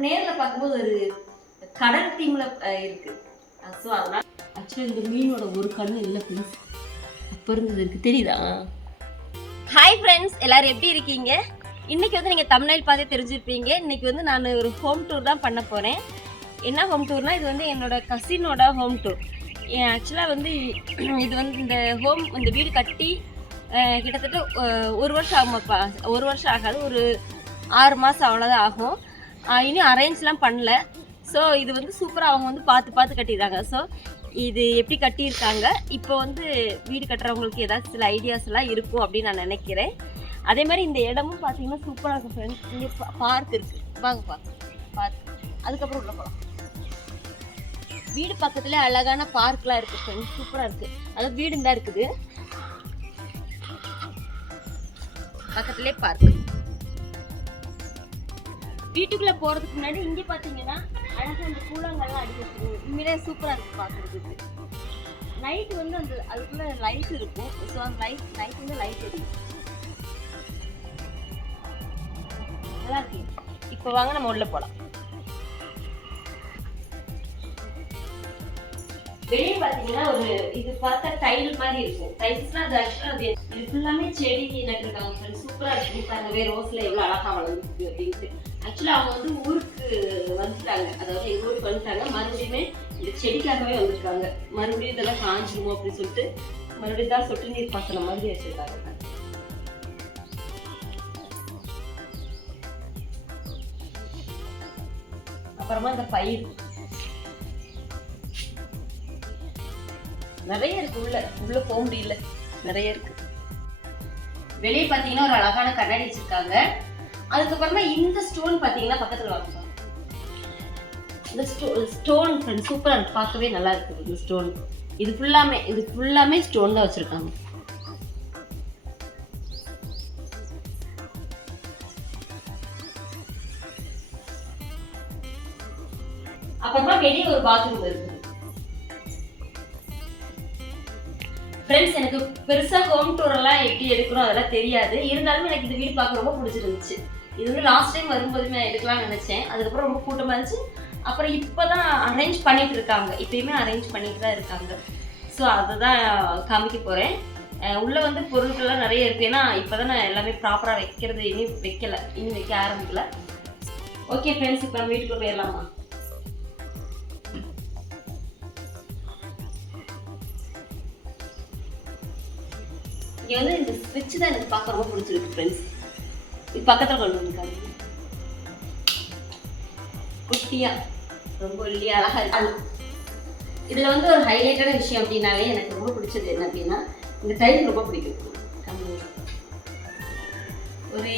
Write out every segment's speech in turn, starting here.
அப்புறம் நேரில் பார்க்கும்போது ஒரு கடல் தீமில் இருக்குது. ஸோ அதனால் ஆக்சுவலாக இந்த மீனோட ஒரு கண்ணு இல்லை ஃப்ரெண்ட்ஸ், அப்போ இருந்தது இருக்குது, தெரியுதா? ஹாய் ஃப்ரெண்ட்ஸ், எல்லோரும் எப்படி இருக்கீங்க? இன்றைக்கி வந்து நீங்கள் தமிழ்நாடு பார்த்து தெரிஞ்சிருப்பீங்க. இன்றைக்கி வந்து நான் ஒரு ஹோம் டூர் தான் பண்ண போகிறேன். என்ன ஹோம் டூர்னால், இது வந்து என்னோடய கசினோட ஹோம் டூர். ஆக்சுவலாக வந்து இது வந்து இந்த வீடு கட்டி கிட்டத்தட்ட ஒரு வருஷம் ஆகுமாப்பா. ஒரு வருஷம் ஆகாது, ஒரு 6 மாதம் அவ்வளோதான் ஆகும். இன்னும் அரேஞ்ச்லாம் பண்ணல. ஸோ இது வந்து சூப்பராக அவங்க வந்து பார்த்து கட்டிடுறாங்க. ஸோ இது எப்படி கட்டியிருக்காங்க, இப்போ வந்து வீடு கட்டுறவங்களுக்கு ஏதாச்சும் சில ஐடியாஸ்லாம் இருக்கும் அப்படின்னு நான் நினைக்கிறேன். அதே மாதிரி இந்த இடமும் பார்த்தீங்கன்னா சூப்பராக இருக்கும் ஃப்ரெண்ட்ஸ். இங்கே பார்க் இருக்குது, வாங்க பார்க். அதுக்கப்புறம் உள்ள போகலாம். வீடு பக்கத்தில் அழகான பார்க்லாம் இருக்குது ஃப்ரெண்ட்ஸ், சூப்பராக இருக்குது. அதாவது வீடு தான் இருக்குது, பக்கத்துலேயே பார்க். வீட்டுக்குள்ளே போகிறதுக்கு முன்னாடி இங்கே பார்த்தீங்கன்னா அழகாக அந்த கூழாங்கல்லாம் அடி வச்சுருவோம். உண்மையிலே சூப்பராக இருக்குது பார்க்குறதுக்கு. லைட் வந்து அதுக்குள்ளே லைட் இருக்கும். ஸோ அந்த நைட் வந்து லைட் எரியும், நல்லா இருக்கு. இப்போ வாங்க நம்ம உள்ள போகலாம். வெளியே பார்த்தீங்கன்னா இது பார்த்தா டைல் மாதிரி இருக்கும். டைல்ஸ்லாம் அது ஆக்சுவலாக இது ஃபுல்லாமே செடி நட்டுருக்காங்க ஃப்ரெண்ட்ஸ், சூப்பராக இருக்கு. பாருங்கவே ரோஸில் எவ்வளோ அழகாக வளர்ந்துருக்கு அப்படின்ட்டு. ஆக்சுவலாக அவங்க வந்து ஊருக்கு வந்துட்டாங்க, அதாவது எங்கள் ஊருக்கு வந்துட்டாங்க. மறுபடியுமே இந்த செடிக்காகவே வந்திருக்காங்க. மறுபடியும் இதெல்லாம் காஞ்சிருமோ அப்படின்னு சொல்லிட்டு மறுபடியும் தான் சொட்டு நீர் பாசனம் மாதிரி வச்சிருக்காங்க. அப்புறமா இந்த பயிர் நிறைய இருக்கு. உள்ள போக முடியல, நிறைய இருக்கு. வெளியே பார்த்தீங்கன்னா ஒரு அழகான கண்ணாடி வச்சிருக்காங்க. அதுக்கப்புறமா இந்த ஸ்டோன் பார்த்தீங்கன்னா பக்கத்தில் வாங்க. இந்த ஸ்டோன் ஃப்ரெண்ட் சூப்பராக இருக்கு, பார்க்கவே நல்லா இருக்குது. இந்த ஸ்டோன் இது ஃபுல்லாமே ஸ்டோன் தான் வச்சிருக்காங்க. அப்புறமா வெளியே ஒரு பாத்ரூம் இருக்கு ஃப்ரெண்ட்ஸ். எனக்கு பெருசாக ஹோம் டூர் எல்லாம் எப்படி எடுக்கணும் அதெல்லாம் தெரியாது. இருந்தாலும் எனக்கு இந்த வீடு பார்க்க ரொம்ப பிடிச்சிருந்துச்சு. இது வந்து லாஸ்ட் டைம் வரும்போது நான் எடுக்கலாம்னு நினச்சேன். அதுக்கப்புறம் ரொம்ப கூட்டமாக இருந்துச்சு. அப்புறம் இப்போ தான் அரேஞ்ச் பண்ணிட்டு இருக்காங்க, இப்பயுமே அரேஞ்ச் பண்ணிட்டு தான் இருக்காங்க. ஸோ அதை தான் காமிக்க போகிறேன். உள்ளே வந்து பொருட்கள்லாம் நிறைய இருக்குது. ஏன்னா இப்போ தான் நான் எல்லாமே ப்ராப்பராக வைக்கிறது இன்னும் வைக்க ஆரம்பிக்கல. ஓகே ஃப்ரெண்ட்ஸ், இப்போ நம்ம வீட்டுக்குள்ள போயிடலாமா? இங்கே வந்து இந்த ஸ்விட்ச் தான் எனக்கு பார்க்க ரொம்ப பிடிச்சிருக்கு ஃப்ரெண்ட்ஸ். இது பக்கத்தில் கொண்டு வந்துருக்காங்க, குட்டியா, ரொம்ப ஒல்லியா அழகா இருக்கு. இதில் வந்து ஒரு ஹைலைட்டான விஷயம் அப்படின்னாலே எனக்கு ரொம்ப பிடிச்சது என்ன அப்படின்னா, இந்த டைல் ரொம்ப பிடிக்கும். ஒரு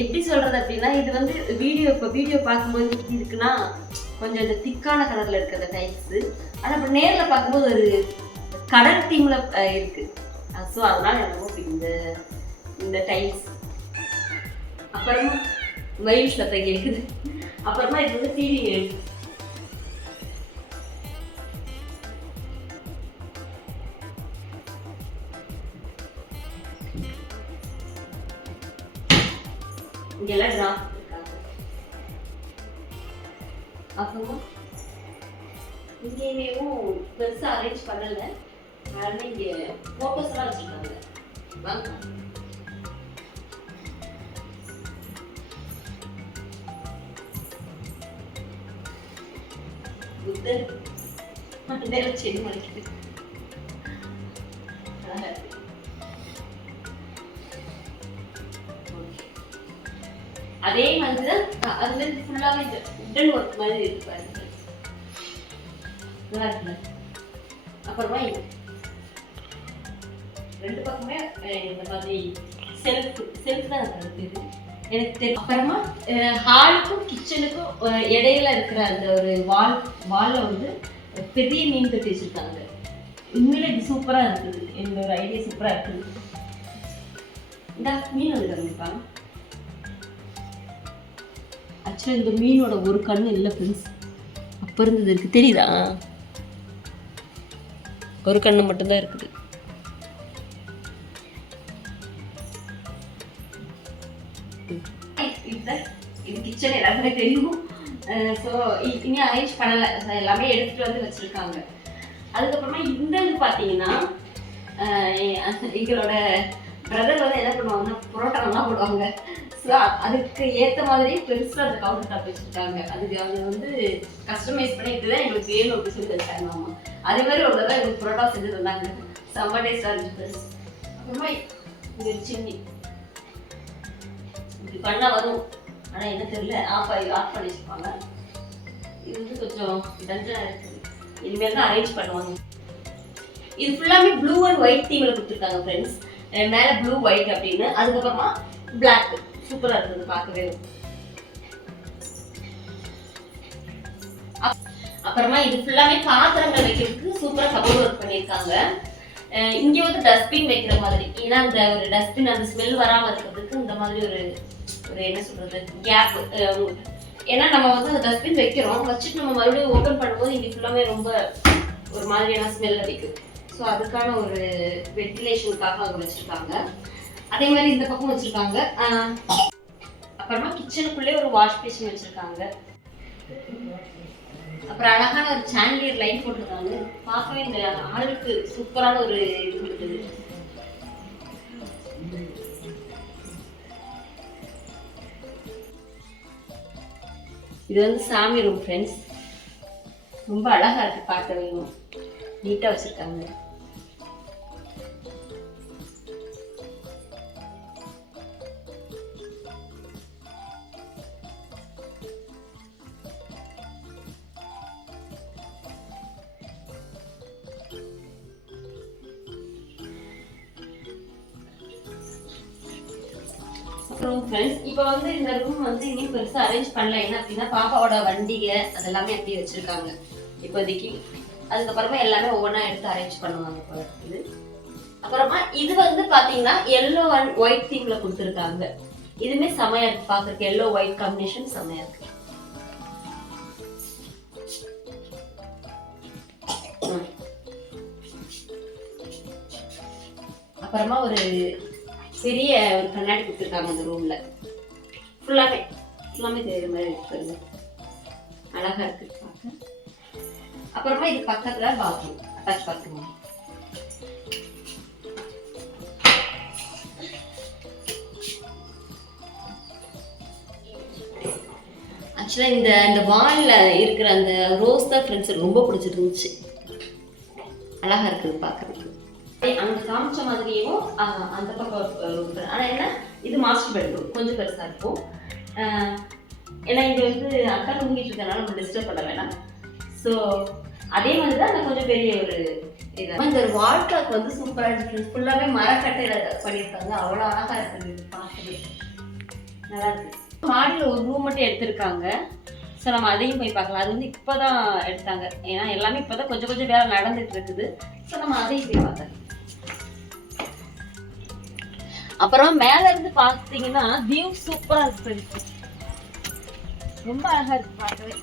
எப்படி சொல்றது அப்படின்னா, இது வந்து வீடியோ பார்க்கும்போது எப்படி இருக்குன்னா கொஞ்சம் இந்த திக்கான கலர்ல இருக்கு அந்த டைல்ஸ். ஆனால் இப்போ நேரில் பார்க்கும்போது ஒரு கடல் தீமில் இருக்கு. ஸோ அதனால எனக்கு ரொம்ப பிடிக்கும் இந்த டைல்ஸ். அப்புறமா மயில் சத்தம் கேட்குது. அப்புறமா இது வந்து டிவி. இங்கெல்லாம் டிராஃப்ட் இருக்காங்க. அப்புறமா இங்கேயும் பெருசாக அரேஞ்ச் பண்ணலை, அதனால இங்கே ஃபோட்டோஸ்லாம் வச்சுருக்காங்க. வாங்க புத்தர் நேரம் செடி மலைக்குது. அதே மாதிரி தான் அதுல ஃபுல்லாவே உடன் ஒர்க் மாதிரி இருக்கு பாருங்க, நல்லா இருக்குல்ல. அப்புறமா ரெண்டு பக்கமே இந்த மாதிரி செல்ஃப் தான் இருக்குது எனக்கு தெரியும். அப்புறமா ஹாலுக்கும் கிச்சனுக்கும் இடையில இருக்கிற அந்த ஒரு வால்ல வந்து பெரிய மீன் கட்டி வச்சிருக்காங்க. உண்மையில இது சூப்பரா இருக்குது, இந்த ஒரு ஐடியா சூப்பரா இருக்குது. இந்த மீன் வந்து கண்டிப்பாங்க. ஆக்சுவலாக இந்த மீனோட ஒரு கண்ணு இல்லை ஃப்ரெண்ட்ஸ், அப்போ இருந்தது இருக்குது, தெரியுதா? ஒரு கண்ணு மட்டும்தான் இருக்குது. கிச்சன் எல்லாருமே தெரியும். ஸோ இன்னும் அரேஞ்ச் பண்ணலை, எல்லாமே எடுத்துகிட்டு வந்து வச்சுருக்காங்க. அதுக்கப்புறமா இந்த இது பார்த்தீங்கன்னா எங்களோட பிரதர் வந்து என்ன பண்ணுவாங்கன்னா புரோட்டாலாம் போடுவாங்க. ஸோ அதுக்கு ஏற்ற மாதிரி பெருசாக அந்த கவுண்டர் டாப் வச்சுருக்காங்க. அதுக்கு அவங்க வந்து கஸ்டமைஸ் பண்ணி இதுதான் எங்களுக்கு வேணும் அப்படின்னு சொல்லி வச்சாங்க மாமா. அதே மாதிரி ஒரு தடவை எங்களுக்கு புரோட்டா செஞ்சு தந்தாங்க, செம்ம டேஸ்டாக இருந்துச்சு. அப்புறமா இது ஒரு சின்னி இப்படி பண்ணால் வரும், ஆனால் என்ன தெரியல ஆஃப் பண்ணி வச்சுருப்பாங்க. இது வந்து கொஞ்சம் டஞ்சனாக இருக்குது, இனிமேல் தான் அரேஞ்ச் பண்ணுவாங்க. இது ஃபுல்லாமே ப்ளூ அண்ட் ஒயிட் தீமில் கொடுத்துருக்காங்க ஃப்ரெண்ட்ஸ். மேலே ப்ளூ ஒயிட் அப்படின்னு, அதுக்கப்புறமா பிளாக். சூப்பராக இருக்குது பார்க்கவே. அப்புறமா இது ஃபுல்லாமே பாத்திரங்கள் வைக்கிறதுக்கு சூப்பராக கபோர்ட் ஒர்க் பண்ணியிருக்காங்க. இங்கே வந்து டஸ்ட்பின் வைக்கிற மாதிரி, ஏன்னா அந்த ஒரு டஸ்ட்பின் அந்த ஸ்மெல் வராமல் இருக்கிறதுக்கு இந்த மாதிரி ஒரு என்ன சொல்றது கேப். ஏன்னா நம்ம வந்து அந்த டஸ்ட்பின் வைக்கிறோம், வச்சுட்டு நம்ம மறுபடியும் ஓப்பன் பண்ணும்போது இங்கே ஃபுல்லாமே ரொம்ப ஒரு மாதிரியான ஸ்மெல் அடிக்கும். ஸோ அதுக்கான ஒரு வென்டிலேஷனுக்காக அவங்க வச்சுருக்காங்க. அதே மாதிரி இந்த பக்கம் வச்சுருக்காங்க. அப்புறமா கிச்சனுக்குள்ளே ஒரு வாஷ் பேஷன் வச்சுருக்காங்க. அப்புறம் அழகான ஒரு சாண்டியர் லைட் போட்டிருக்காங்க. பார்க்கவே இந்த ஆளுக்கு சூப்பரான ஒரு இது கொடுக்குது. இது வந்து சாமி ரூம் ஃப்ரெண்ட்ஸ். ரொம்ப அழகா இருக்கு, பார்க்கவே நீட்டா வச்சிருக்காங்க. இப்போ வந்து இந்த ரூம் வந்து இன்னும் பெருசா அரேஞ்ச் பண்ணல. என்ன அப்படின்னா பாப்பாவோட வண்டிகை அதெல்லாமே அப்படியே வச்சிருக்காங்க இப்போதைக்கு. அதுக்கப்புறமா எல்லாமே ஒவ்வொன்றா எடுத்து அரேஞ்ச் பண்ணுவாங்க போல இருக்குது. அப்புறமா இது வந்து பாத்தீங்கன்னா எல்லோ அண்ட் ஒயிட் தீம்ல கொடுத்துருக்காங்க. இதுமே செமையா இருக்கு பாக்குறதுக்கு, எல்லோ ஒயிட் காம்பினேஷன் செமையா இருக்கு. அப்புறமா ஒரு பெரிய ஒரு கண்ணாடி கொடுத்துருக்காங்க அந்த ரூம்ல. ஃபுல்லாமே தெரியுற மாதிரி இருக்கு, அழகா இருக்கு பார்க்க. அப்புறமா இது பக்கத்துல பாத்ரூம், அட்டாச் பாத்ரூம். ஆக்சுவலா இந்த வால்ல இருக்கிற அந்த ரோஸ் தான் ஃப்ரெண்ட்ஸ் ரொம்ப பிடிச்சிருந்துச்சு, அழகா இருக்குது பார்க்கறதுக்கு. அங்க காமிச்ச மாதிரியும் அந்த பக்கம். ஆனா என்ன, இது மாஸ்டர் பெட்ரூம் கொஞ்சம் பெருசா இருக்கும். ஏன்னா இங்க வந்து அக்கா தூங்கிட்டு இருக்கனால நம்ம டிஸ்டர்ப் பண்ண வேணாம். ஸோ அதே மாதிரி தான் நான் கொஞ்சம் பெரிய ஒரு இது. இந்த ஒரு வால் கிளாக் வந்து சூப்பராக இருக்கு, ஃபுல்லாகவே மரக்கட்டையில பண்ணியிருக்காங்க. அவ்வளோ அழகா இருக்குது பார்க்கவே, நல்லா இருக்கு. மாடியில் ஒரு ரூம் மட்டும் எடுத்திருக்காங்க. ஸோ நம்ம அதையும் போய் பார்க்கலாம். அது வந்து இப்போ தான் எடுத்தாங்க, ஏன்னா எல்லாமே இப்போ தான் கொஞ்சம் கொஞ்சம் வேலை நடந்துட்டு இருக்குது. ஸோ நம்ம அதையும் போய் பார்த்தோம். அப்புறம் மேல இருந்து பார்த்தீங்கன்னா வியூ சூப்பரா இருக்கு, ரொம்ப அழகா இருக்கு பார்க்கவே.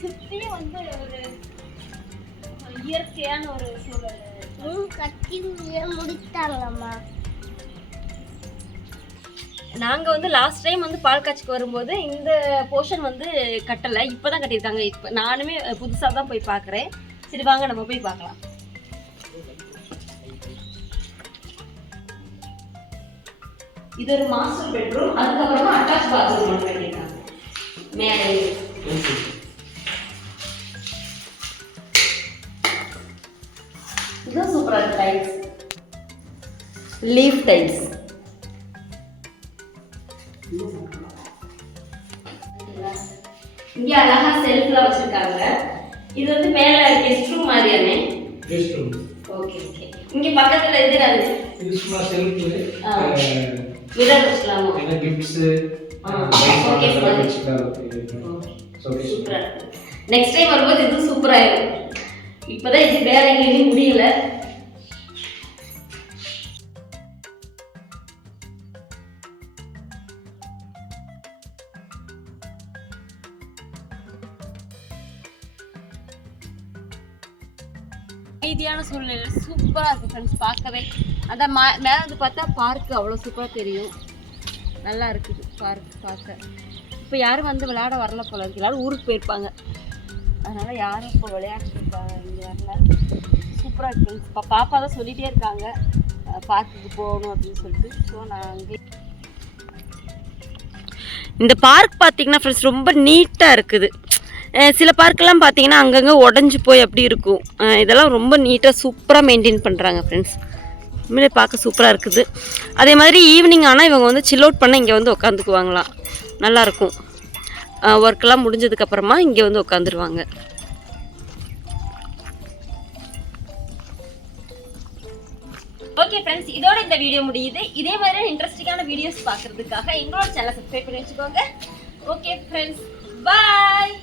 சுத்தியும் வந்து ஒரு இயற்கையான ஒரு சூழல். கட்டி முடித்தாங்கம்மா. நாங்க வந்து லாஸ்ட் டைம் வந்து பால் காட்சிக்கு வரும்போது இந்த போர்ஷன் வந்து கட்டலை, இப்பதான் கட்டியிருக்காங்க. இப்போ நானுமே புதுசா தான் போய் பார்க்குறேன். சரி வாங்க நம்ம போய் பார்க்கலாம். இது ஒரு மாஸ்டர் பெட்ரூம், அதுக்கப்புறமா அட்டாச் பாத்ரூம் ஒன்று கட்டியிருக்காங்க மேலே. இதுதான் சூப்பரா இருக்கு. Tiles, leaf tiles. இங்க அழகா செல்ஃப்ல வச்சிருக்காங்க. இது வந்து மேல கெஸ்ட் ரூம் மாதிரியானே. Guest room. Okay okay. இங்க பக்கத்துல இது இருக்கு. இது சும்மா செல்ஃப். மிரர் வச்சுக்கலாமா? என்ன கிஃப்ட்ஸ் ஓகே வச்சுக்கலாம். சூப்பரா இருக்கு. நெக்ஸ்ட் டைம் வரும்போது இது சூப்பரா இருக்கும். இப்போதான் இது வேற எங்கேயும் முடியல. அமைதியான சூழ்நிலை சூப்பராக இருக்குது ஃப்ரெண்ட்ஸ் பார்க்கவே. அந்த மேலே வந்து பார்த்தா பார்க்கு அவ்வளோ சூப்பராக தெரியும். நல்லா இருக்குது பார்க்க. இப்போ யாரும் வந்து விளையாட வரல போல இருக்கு, எல்லாரும் ஊருக்கு போயிருப்பாங்க. அதனால் யாரும் இப்போ விளையாட்டு இங்கே வரல. சூப்பராக இருக்குது. இப்போ பாப்பா தான் சொல்லிகிட்டே இருக்காங்க பார்க்குக்கு போகணும் அப்படின்னு சொல்லிட்டு. ஸோ நான் அங்கே இந்த பார்க் பார்த்தீங்கன்னா ஃப்ரெண்ட்ஸ் ரொம்ப நீட்டாக இருக்குது. சில பார்க்கெல்லாம் பார்த்தீங்கன்னா அங்கங்கே உடஞ்சி போய் அப்படி இருக்கும். இதெல்லாம் ரொம்ப நீட்டாக சூப்பராக மெயின்டைன் பண்ணுறாங்க ஃப்ரெண்ட்ஸ். உண்மையிலே பார்க்க சூப்பராக இருக்குது. அதே மாதிரி ஈவினிங் ஆனால் இவங்க வந்து சில் அவுட் பண்ண இங்கே வந்து உட்காந்துக்குவாங்களாம். நல்லாயிருக்கும். ஒர்க்கெல்லாம் முடிஞ்சதுக்கப்புறமா இங்கே வந்து உட்காந்துருவாங்க. ஓகே ஃப்ரெண்ட்ஸ், இதோட இந்த வீடியோ முடியுது. இதே மாதிரி இன்ட்ரெஸ்டிங்கான வீடியோஸ் பார்க்குறதுக்காக எங்களோட சேனலை சப்ஸ்கிரைப் பண்ணி வச்சுக்கோங்க. ஓகே ஃப்ரெண்ட்ஸ், பாய்.